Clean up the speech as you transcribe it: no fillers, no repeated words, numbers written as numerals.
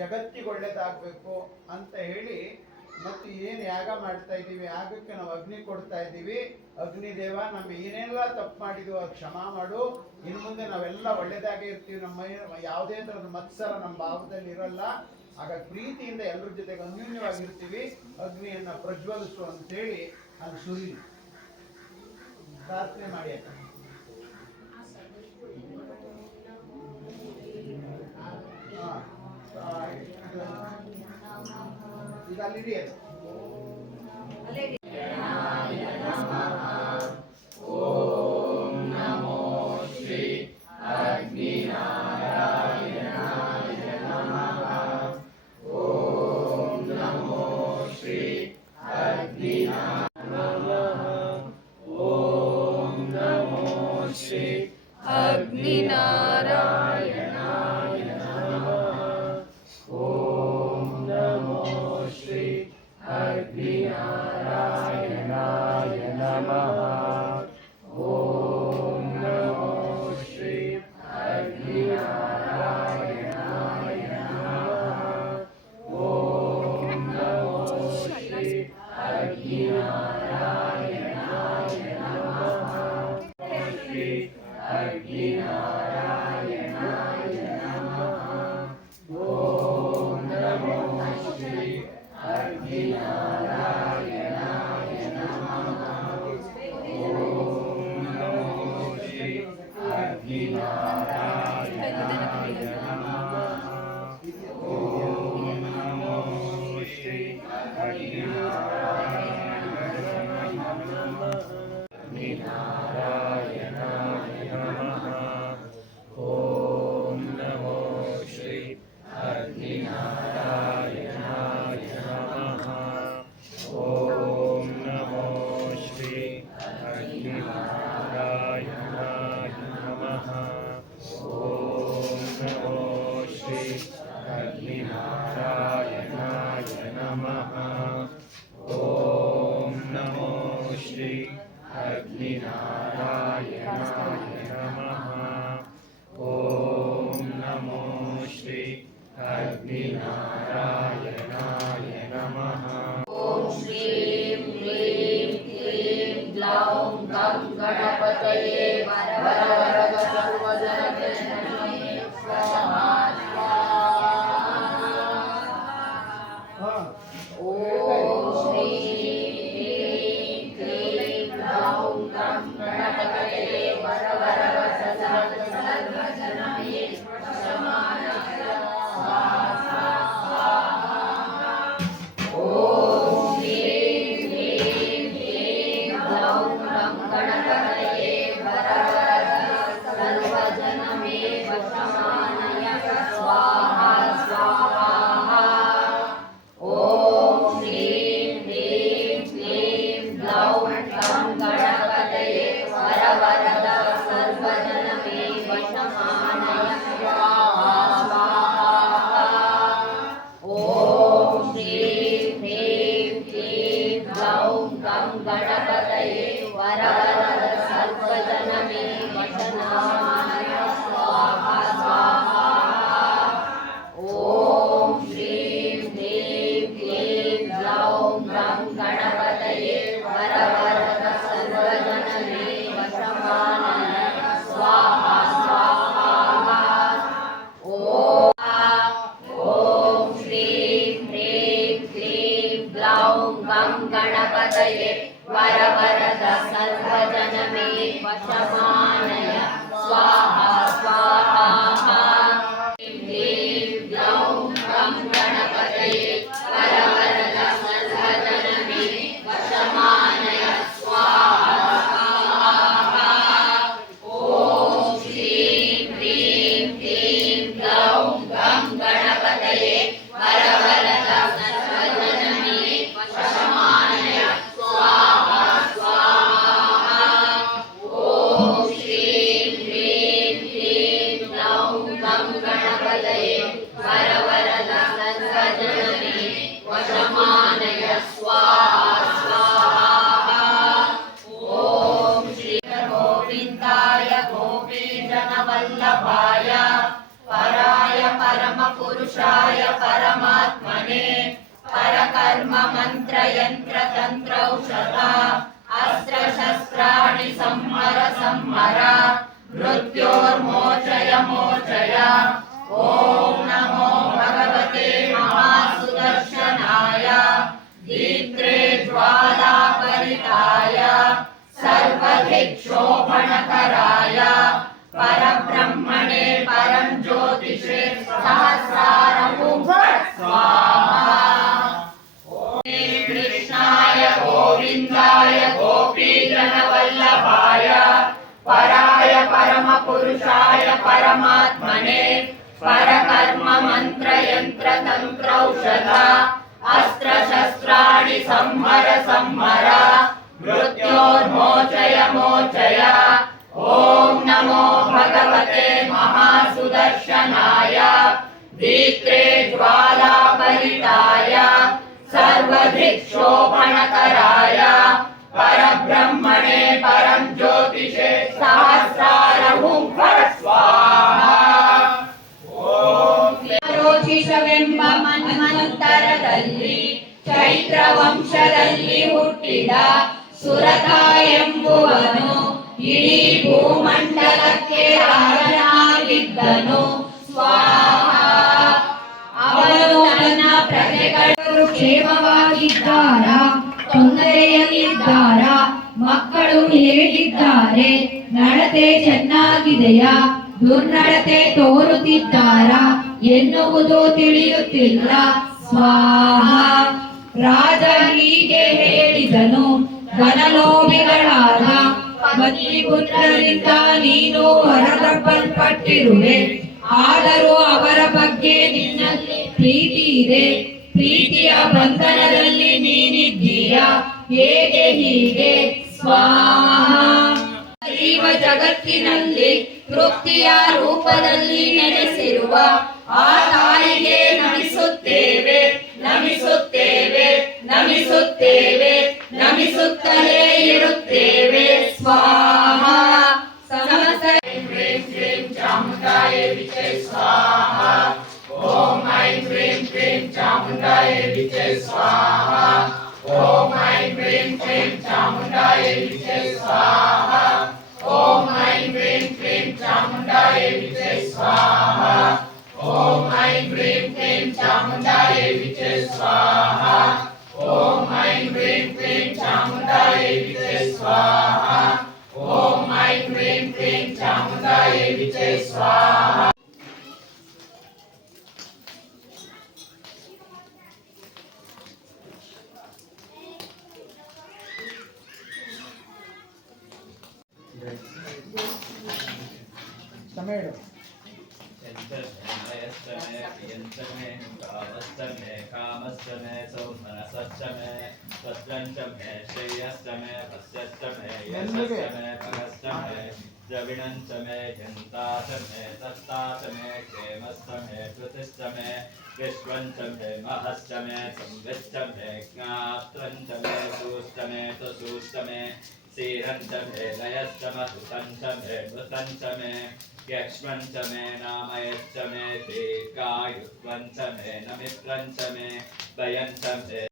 ಜಗತ್ತಿಗೆ ಒಳ್ಳೇದಾಗಬೇಕು ಅಂತ ಹೇಳಿ ಮತ್ತು ಏನು ಯಾಗ ಮಾಡ್ತಾ ಇದ್ದೀವಿ, ಯಾಗಕ್ಕೆ ನಾವು ಅಗ್ನಿ ಕೊಡ್ತಾ ಇದ್ದೀವಿ. ಅಗ್ನಿದೇವ ನಮ್ಮ ಏನೆಲ್ಲ ತಪ್ಪು ಮಾಡಿದ್ವು ಅದು ಕ್ಷಮಾ ಮಾಡು, ಇನ್ನು ಮುಂದೆ ನಾವೆಲ್ಲ ಒಳ್ಳೇದಾಗೇ ಇರ್ತೀವಿ, ನಮ್ಮ ಯಾವುದೇ ಥರದ ಮತ್ಸರ ನಮ್ಮ ಭಾವದಲ್ಲಿ ಇರಲ್ಲ, ಹಾಗಾಗಿ ಪ್ರೀತಿಯಿಂದ ಎಲ್ಲರ ಜೊತೆಗೆ ಅನ್ಯೂನ್ಯವಾಗಿರ್ತೀವಿ, ಅಗ್ನಿಯನ್ನು ಪ್ರಜ್ವಲಿಸು ಅಂತೇಳಿ ಅದು ಸುರಿ ಪ್ರಾರ್ಥನೆ ಮಾಡಿ. ಈಗ ಅಲ್ಲಿದೆ ಅದು ಓಂ ನಮೋ ಶ್ರೀ ಅಗ್ನಿನಾರಾಯಣಾಯ ನಮಃ. ಓಂ ನಮೋ ಶ್ರೀ ಅಗ್ನಿನಾರಾಯಣಾಯ ನಮಃ. ಓಂ ನಮೋ ಶ್ರೀ ಅಗ್ನಿನಾರಾಯಣಾಯ ನಮಃ. ಓಂ ನಮೋ ಶ್ರೀ ಅಗ್ನಿನಾರಾಯಣಾಯ ನಮಃ. ಓಂ ನಮೋ ಶ್ರೀ ಅಗ್ನಿನಾರಾಯಣಾಯ ನಮಃ. ಓಂ ನಮೋ ಶ್ರೀ ಅಗ್ನಿನಾರಾಯಣಾಯ ನಮಃ. ಶ್ರೀ ಅಗ್ನಿನಾರಾಯಣಾಯ ನಮಃ. ಓಂ ನಮೋ ಶ್ರೀ ಅಗ್ನಿನಾರಾಯಣಾಯ ನಮಃ. ಓಂ ನಮೋ ಶ್ರೀ ಅಗ್ನಿನಾರಾಯಣಾಯ ನಮಃ. ಓಂ ನಮೋ ಶ್ರೀ ಅಗ್ನಿನಾರಾಯಣಾಯ ನಮಃ. ಓಂ ನಮೋ ಶ್ರೀ ಅಗ್ನಿನಾರಾಯಣಾಯ ನಮಃ. ಓಂ ನಮೋ ಶ್ರೀ ಅಗ್ನಿನಾರಾಯಣಾಯ ನಮಃ. ಓಂ ನಮೋ ಶ್ರೀ ಅಗ್ನಿನಾರಾಯಣಾಯ ನಮಃ. ಓಂ ನಮೋ ಶ್ರೀ ಅಗ್ನಿನಾರಾಯಣಾಯ ನಮಃ. ಓಂ ನಮೋ ಶ್ರೀ ಅಗ್ನಿನಾರಾಯಣಾಯ ನಮಃ. ಓಂ ಶ್ರೀಂ ಹ್ರೀಂ ಕ್ಲೀಂ ಗ್ಲೌಂ ಗಂ ಗಣಪತಯೇ ವರವರದ ಸರ್ವಜನಕ್ಕೆ ಸ್ವಾಹಾ ಸ್ವಾಹಾ. ಓಂ ಶ್ರೀಂ ಹ್ರೀಂ ಕ್ಲೀಂ ಗ್ಲೌಂ ಗಂ ಗಣಪತಯೇ ವರವರದ ಸರ್ವಜನಕ್ಕೆ ಸಮಾನ ಸ್ವಾಹಾ ಸ್ವಾಹಾ. ಓಂ ಶ್ರೀಂ ಹ್ರೀಂ ಕ್ಲೀಂ ಗ್ಲೌಂ ಗಂ ಗಣಪತಯೇ ವರವರದ ಸರ್ವಜನಮೇ ವಶಮಾನಯ ಸ್ವಾಹಾ ಸ್ವಾಹಾ. ಓಂ ಶ್ರೀಂ ಹ್ರೀಂ ಕ್ಲೀಂ ಗ್ಲೌಂ ಗಂ ಗಣಪತಯೇ ವರವರದ ಸರ್ವಜನಮೇ ವಶಮಾನಯ ಸ್ವಾಹಾ ಸ್ವಾಹಾ. ಓಂ ಶ್ರೀಂ ಹ್ರೀಂ ಕ್ಲೀಂ ಗ್ಲೌಂ ಗಂ ಗಣಪತಯೇ ವರವರದ ಸರ್ವಜನಮೇ ವಶಮಾನಯ ಸ್ವಾಹಾ ಸ್ವಾಹಾ. ಓಂ ಶ್ರೀಂ ಹ್ರೀಂ ಕ್ಲೀಂ ಗ್ಲೌಂ ಗಂ ಗಣಪತಯೇ ವರವರದ ಸರ್ವಜನಮೇ ವಶಮಾನಯ ಸ್ವಾಹಾ ಸ್ವಾಹಾ. ಓಂ ಶ್ರೀಂ ಹ್ರೀಂ ಕ್ಲೀಂ ಗ್ಲೌಂ ಗಂ ಗಣಪತಯೇ ವರವರದ ಸರ್ವಜನಮೇ ವಶಮಾನಯ ಸ್ವಾಹಾ ಸ್ವಾಹಾ. ಕ್ಲೀಂ ಗ್ಲೌಂ ಗಂ ಗಣಪತಯೇ ವರವರದ ಸರ್ವಜನಮೇ ವಶಮಾನಯ ಸ್ವಾಹಾ ಸ್ವಾಹಾ. ಓಂ ಶ್ರೀಂ ಹ್ರೀಂ ಕ್ಲೀಂ ಗ್ಲೌಂ ಗಂ ಗಣಪತಯೇ ವರವರದ ಸರ್ವಜನಮೇ ವಶಮಾನಯ ಸ್ವಾಹಾ ಸ್ವಾಹಾ. ಓಂ ಶ್ರೀಂ ಹ್ರೀಂ ಕ್ಲೀಂ ಗ್ಲೌಂ ಗಂ ಗಣಪತಯೇ ವರವರದ ಸರ್ವಜನಮೇ ವಶಮಾನಯ ಸ್ವಾಹಾ ಸ್ವಾಹಾ. ಓಂ ಶ್ರೀ ಗೋವಿಂದಾಯ ಗೋಪೀಜನವಲ್ಲಭಾಯ ಪರಾಯ ಪರಮ ಪುರುಷಾಯ कर्म मंत्र यंत्र तंत्र औषध अस्त्र शस्त्राणि संहर संहर मृत्योर्मोचय मोचय ओम नमो भगवते महासुदर्शनाय दीप्त्रे ज्वालापरिताय सर्वदिक्शोभणकराय परब्रह्मणे परं ज्योतिषे सहस्रारहुं स्वाहा कृष्णाय गोविन्दाय गोपीजनवल्लभाय पराय परमपुरुषाय परमात्मने परकर्म मंत्र यंत्र तंत्र औषध अस्त्र शस्त्राणि संहर संहर मृत्योर्मोचय मोचय ओम नमो भगवते महासुदर्शनाय दीप्त्रे ज्वालापरिताय सर्वदिक्शोभणकराय परब्रह्मणे परं ज्योतिषे सहस्रारहुं स्वाहा ರೋಚಿಷವೆಂಬ ಮನ್ವಂತರದಲ್ಲಿ ಚೈತ್ರ ವಂಶದಲ್ಲಿ ಹುಟ್ಟಿದ ಸುರತ ಎಂಬುವನು ಇಡೀ ಭೂಮಂಡಲಕ್ಕೆ ರಾಜನಾಗಿದ್ದನು ಸ್ವಾಹ ಅವನು ತನ್ನ ಪ್ರಜೆಗಳು ಕ್ಷೇಮವಾಗಿದ್ದಾರ ತೊಂದರೆಯಲ್ಲಿದ್ದಾರ ಮಕ್ಕಳು ಹೇಗಿದ್ದಾರೆ ನಡತೆ ಚೆನ್ನಾಗಿದೆಯಾ ದುರ್ನಡತೆ ತೋರುತ್ತಿದ್ದಾರ ಎನ್ನುವುದು ತಿಳಿಯುತ್ತಿಲ್ಲ ಸ್ವಾಹ ರಾಜ ಹೀಗೆ ಹೇಳಿದನು ಘನಲೋಭಿಗಳಾದ ಪುತ್ರರಿಂದ ನೀನು ಹೊರದಬ್ಬಲ್ಪಟ್ಟಿರುವೆ ಆದರೂ ಅವರ ಬಗ್ಗೆ ನಿನ್ನಲ್ಲಿ ಪ್ರೀತಿ ಇದೆ ಪ್ರೀತಿಯ ಬಂಧನದಲ್ಲಿ ನೀನಿದ್ದೀಯ ಹೇಗೆ ಹೀಗೆ ಸ್ವಾಹ ಜೀವ ಜಗತ್ತಿನಲ್ಲಿ ತೃಪ್ತಿಯ ರೂಪದಲ್ಲಿ ನೆಲೆಸಿರುವ ಆ ತಾಯಿಗೆ ನಮಿಸುತ್ತೇವೆ ನಮಿಸುತ್ತೇವೆ ನಮಿಸುತ್ತೇವೆ ನಮಿಸುತ್ತಲೇ ಇರುತ್ತೇವೆ ಸ್ವಾಹ ಸಮಸ್ತ ह्रीं क्लीं चामुण्डाय विचे स्वाहा ॐ ऐं ह्रीं क्लीं चामुण्डाय विचे स्वाहा ॐ ऐं ह्रीं क्लीं चामुण्डाय विचे स्वाहा ॐ ऐं ह्रीं क्लीं चामुण्डाय विचे स्वाहा ॐ ऐं ह्रीं क्लीं चामुण्डाय विचे स्वाहा ॐ ऐं ह्रीं क्लीं चामुण्डाय विचे स्वाहा ॐ ऐं ह्रीं क्लीं चामुण्डाय विचे स्वाहा समय यन्तमे प्रियन्तमे कामस्तमे कामस्तमे सौमनसस्तमे सत्रञ्चमे श्रेयस्तमे भस्यस्तमे यशस्तमे भगस्तमे द्रविणञ्चमे यन्ताचमे तत्ताचमे क्षेमस्तमे कृतिस्तमे विश्वञ्चमे महस्तमे संविष्टमे ज्ञात्रञ्चमे सूष्टमे तुसूष्टमे सीरञ्चमे लयश्चमहुतञ्चमे मृतञ्चमे यक्ष्मञ्चमे नामयश्चमे दीर्घायुत्वञ्चमे नमित्रञ्चमे भयञ्चमे